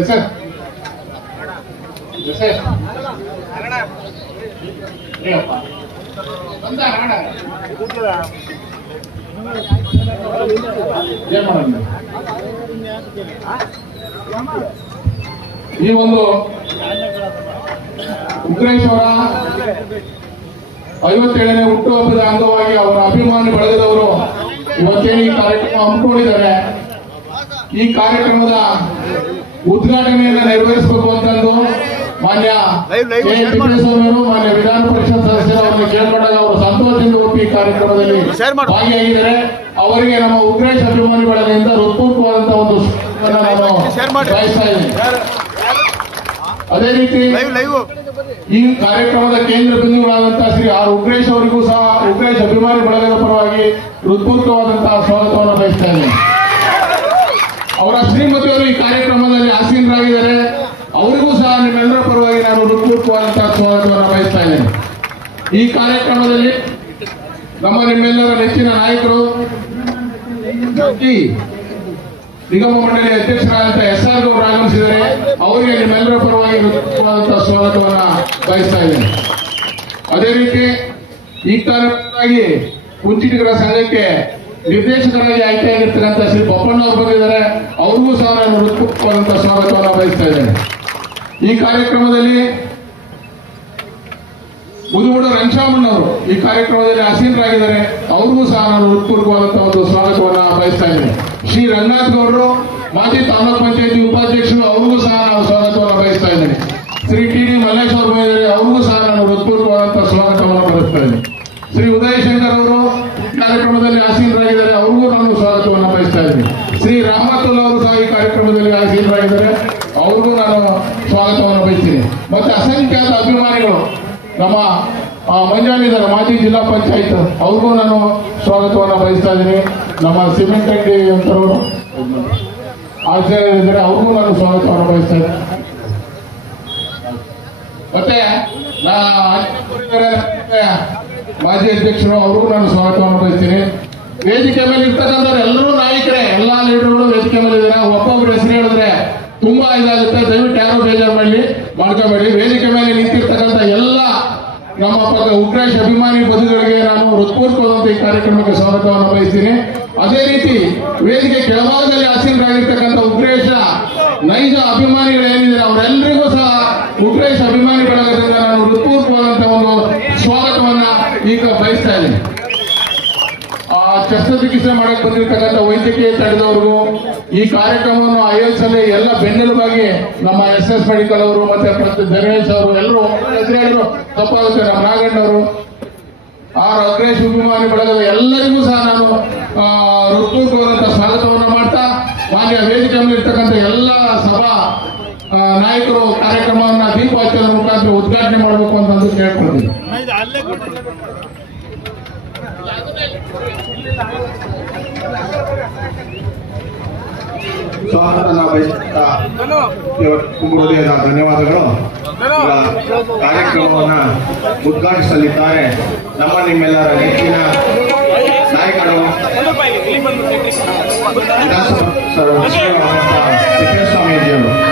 Sir sir ಈ ಒಂದು ಉಗ್ರೇಶ್ವರ ಐವತ್ತೇಳನೇ ಹುಟ್ಟುಹಬ್ಬದ ಅಂಗವಾಗಿ ಅವರ ಅಭಿಮಾನಿ ಬೆಳೆದವರು ಇವತ್ತೇನು ಈ ಕಾರ್ಯಕ್ರಮ ಹಮ್ಮಿಕೊಂಡಿದ್ದಾರೆ? ಈ ಕಾರ್ಯಕ್ರಮದ ಉದ್ಘಾಟನೆಯನ್ನ ನೆರವೇರಿಸಬೇಕು ಅಂತಂದು ಮಾನ್ಯ ಅವರು ಮಾನ್ಯ ವಿಧಾನ ಪರಿಷತ್ ಸದಸ್ಯರು ಅವರನ್ನು ಕೇಳ್ಕೊಂಡಾಗ ಅವರು ಸಂತೋಷದಿಂದ ಒಪ್ಪಿ ಈ ಕಾರ್ಯಕ್ರಮದಲ್ಲಿ ಭಾಗಿಯಾಗಿದ್ದಾರೆ. ಅವರಿಗೆ ನಮ್ಮ ಉಗ್ರೇಶ್ ಅಭಿಮಾನಿಗಳಿಂದ ಬಳಗದಿಂದ ಹೃತ್ಪೂರ್ವಕವಾದಂತಹ ಒಂದು ಬಯಸ್ತಾ ಇದ್ದೀನಿ. ಅದೇ ರೀತಿ ಈ ಕಾರ್ಯಕ್ರಮದ ಕೇಂದ್ರ ಬಿಂದುಗಳಾದಂತಹ ಶ್ರೀ ಆರ್ ಉಗ್ರೇಶ್ ಅವರಿಗೂ ಸಹ ಉಗ್ರೇಶ್ ಅಭಿಮಾನಿ ಬಳಗದ ಪರವಾಗಿ ಹೃತ್ಪೂರ್ವಕವಾದಂತಹ ಸ್ವಾಗತವನ್ನು ಬಯಸ್ತಾ ಇದ್ದೇನೆ. ಅವರ ಶ್ರೀಮತಿಯವರು ಈ ಕಾರ್ಯಕ್ರಮದಲ್ಲಿ ಆಸೀನರಾಗಿದ್ದಾರೆ. ಅವರಿಗೂ ಸಹ ನಿಮ್ಮೆಲ್ಲರ ಪರವಾಗಿ ನಾನು ಹೃತ್ಪೂರ್ವಕವಾದಂತಹ ಸ್ವಾಗತವನ್ನು ಬಯಸ್ತಾ ಇದ್ದೇನೆ. ಈ ಕಾರ್ಯಕ್ರಮದಲ್ಲಿ ನಮ್ಮ ನಿಮ್ಮೆಲ್ಲರ ನೆಚ್ಚಿನ ನಾಯಕರು ನಿಗಮ ಮಂಡಳಿ ಅಧ್ಯಕ್ಷರಾದಂತಹ ಎಸ್ ಆರ್ ಗೌಡ್ರು ಆಗಮಿಸಿದರೆ ಅವರಿಗೆ ನಿಮ್ಮೆಲ್ಲರ ಪರವಾಗಿ ಹೃತ್ಪೂರ್ವಕವಾದಂತಹ ಸ್ವಾಗತವನ್ನು ಬಯಸ್ತಾ ಇದ್ದೇನೆ. ಅದೇ ರೀತಿ ಈ ಕಾರ್ಯಕ್ರಮಕ್ಕಾಗಿ ಕುಂಚಿಟಿಗರ ಸಂಘಕ್ಕೆ ನಿರ್ದೇಶಕರಾಗಿ ಆಯ್ಕೆಯಾಗಿರ್ತಕ್ಕಂಥ ಶ್ರೀ ಬೊಪ್ಪಣ್ಣ ಅವರು ಬಂದಿದ್ದಾರೆ ಅವ್ರಿಗೂ ಸಹ ನಾನು ಹೃತ್ಪೂರ್ವಕವಾದಂತಹ ಸ್ವಾಗತವನ್ನು ಬಯಸ್ತಾ ಇದ್ದೇನೆ. ಈ ಕಾರ್ಯಕ್ರಮದಲ್ಲಿ ಮುದುಗುಡ ರಂಗಶಾಮಣ್ಣವರು ಈ ಕಾರ್ಯಕ್ರಮದಲ್ಲಿ ಆಸೀನರಾಗಿದ್ದಾರೆ. ಅವ್ರಿಗೂ ಸಹ ನಾನು ಹೃತ್ಪೂರ್ವಕವಾದಂತಹ ಒಂದು ಸ್ವಾಗತವನ್ನು ಬಯಸ್ತಾ ಇದ್ದೇನೆ. ಶ್ರೀ ರಂಗನಾಥ್ ಗೌಡರು, ಮಾಜಿ ತಾಲೂಕ್ ಪಂಚಾಯತಿ ಉಪಾಧ್ಯಕ್ಷರು ಅವ್ರಿಗೂ ಸಹ ನಾನು ಸ್ವಾಗತವನ್ನು ಬಯಸ್ತಾ ಇದ್ದೇನೆ ಶ್ರೀ ಟಿ ಡಿ ಮಲ್ಲೇಶ್ ಅವರು ಬಂದಿದ್ದಾರೆ ಅವ್ರಿಗೂ ಸಹ ನಾನು ಹೃತ್ಪೂರ್ವಕವಾದಂತಹ ಸ್ವಾಗತವನ್ನು ಬಯಸ್ತಾ ಇದ್ದೇನೆ ಶ್ರೀ ಉದಯ ಶಂಕರ್ ಅವರು ಈ ಕಾರ್ಯಕ್ರಮದಲ್ಲಿ ಆಸೀನರಾಗಿದ್ದಾರೆ ಅವ್ರಿಗೂ ನಾನು ಸ್ವಾಗತವನ್ನು ಬಯಸ್ತಾ ಇದ್ದೀನಿ ಶ್ರೀ ರಾಮತುಲ್ ಅವರು ಸಹ ಈ ಕಾರ್ಯಕ್ರಮದಲ್ಲಿ ಆಸೀನರಾಗಿದ್ದಾರೆ ಅವ್ರಿಗೂ ನಾನು ಸ್ವಾಗತವನ್ನು ಬಯಸ್ತೀನಿ. ಮತ್ತೆ ಅಸಂಖ್ಯಾತ ಅಭಿಮಾನಿಗಳು, ನಮ್ಮ ಮಂಜಾನಿದ್ದಾರೆ ಮಾಜಿ ಜಿಲ್ಲಾ ಪಂಚಾಯತ್, ಅವ್ರಿಗೂ ನಾನು ಸ್ವಾಗತವನ್ನು ಬಯಸ್ತಾ ಇದ್ದೀನಿ. ನಮ್ಮ ಸಿಮೆಂಟ್ ಅಂಗಡಿ ಅಂತವರು, ಆಚಾರ್ಯರಿದ್ದಾರೆ, ಅವ್ರಿಗೂ ನಾನು ಸ್ವಾಗತವನ್ನು ಬಯಸ್ತಾ ಇದ್ದೀನಿ. ಮತ್ತೆ ಮಾಜಿ ಅಧ್ಯಕ್ಷರು, ಅವ್ರಿಗೂ ನಾನು ಸ್ವಾಗತವನ್ನು ಬಯಸ್ತೀನಿ. ವೇದಿಕೆ ಮೇಲೆ ಇರ್ತಕ್ಕಂಥವ್ರು ಎಲ್ಲರೂ ನಾಯಕರೇ, ಎಲ್ಲಾ ಲೀಡರ್ಗಳು ವೇದಿಕೆ ಮೇಲೆ ಇದ್ದಾರೆ. ಒಬ್ಬೊಬ್ರು ಹೆಸರು ಹೇಳಿದ್ರೆ ತುಂಬಾ ಇದಾಗುತ್ತೆ. ದಯವಿಟ್ಟು ಯಾರು ಬೇಜಾರು ಮಾಡಲಿ. ಮಾಡ್ಕೋಬೇಡಿ. ವೇದಿಕೆ ಮೇಲೆ ನಿಂತಿರ್ತಕ್ಕಂಥ ಎಲ್ಲ ನಮ್ಮ ಪಕ್ಕ ಉಗ್ರೇಶ್ ಅಭಿಮಾನಿ ಬದುಗಳಿಗೆ ನಾನು ಹೃತ್ಪೂರ್ವಕವಾದಂತ ಈ ಕಾರ್ಯಕ್ರಮಕ್ಕೆ ಸ್ವಾಗತವನ್ನು ಬಯಸ್ತೀನಿ. ಅದೇ ರೀತಿ ವೇದಿಕೆ ಕೆಳಭಾಗದಲ್ಲಿ ಆಸೀನರಾಗಿರ್ತಕ್ಕಂಥ ಉಗ್ರೇಶ, ನೈಜ ಅಭಿಮಾನಿಗಳು ಏನಿದ್ದಾರೆ ಅವರೆಲ್ಲರಿಗೂ ಸಹ ಉಗ್ರೇಶ್ ಅಭಿಮಾನಿಗಳ ನಾನು ಹೃತ್ಪೂರ್ವಕವಾದಂತಹ ಒಂದು ಸ್ವಾಗತವನ್ನ ಈಗ ಬಯಸ್ತಾ ಇದ್ದೀನಿ. ಶಸ್ತ್ರಚಿಕಿತ್ಸೆ ಮಾಡಕ್ ಬಂದಿರತಕ್ಕಂಥ ವೈದ್ಯಕೀಯ ತಂಡದವ್ರಿಗೂ ಈ ಕಾರ್ಯಕ್ರಮವನ್ನು ಆಯೋಜಿಸಲು ಎಲ್ಲ ಬೆನ್ನೆಲುಬಾಗಿ ನಮ್ಮ ಎಸ್ ಎಸ್ ಮೆಡಿಕಲ್ ಅವರು ಮತ್ತೆ ಧರ್ಮೇಶ್ ಅವರು ಎಲ್ಲರೂ ಹೆಸರು ತಪ್ಪಾಗುತ್ತೆ ನಮ್ಮ ನಾಗಣ್ಣವರು. ಆರ್ ಅಗ್ರೇಶ್ ಅಭಿಮಾನಿ ಬಳಗದ ಎಲ್ಲರಿಗೂ ಸಹ ನಾನು ಹೃತ್ಪೂರ್ವಕವಾದಂತಹ ಸ್ವಾಗತವನ್ನು ಮಾಡ್ತಾ, ಮಾನ್ಯ ಇರ್ತಕ್ಕಂಥ ಎಲ್ಲ ಸಭಾ ನಾಯಕರು ಕಾರ್ಯಕ್ರಮವನ್ನು ದೀಪ ಹಚ್ಚೋದ್ರ ಮುಖಾಂತರ ಉದ್ಘಾಟನೆ ಮಾಡಬೇಕು ಅಂತ ಅಂದು ಕೇಳ್ಕೊಳ್ತೀನಿ ಸ್ವಾಗತನ ಬಯಸುತ್ತ ತುಂಬ ಹೃದಯದ ಧನ್ಯವಾದಗಳು ಈಗ ಕಾರ್ಯಕ್ರಮವನ್ನ ಉದ್ಘಾಟಿಸಲಿದ್ದಾರೆ ನಮ್ಮ ನಿಮ್ಮೆಲ್ಲರ ನೆಚ್ಚಿನ ನಾಯಕರು ವಿಧಾನಸಭಾ ಸದಸ್ಯರಾದಂತಹ ಸಿದ್ದೇಶ್ವರ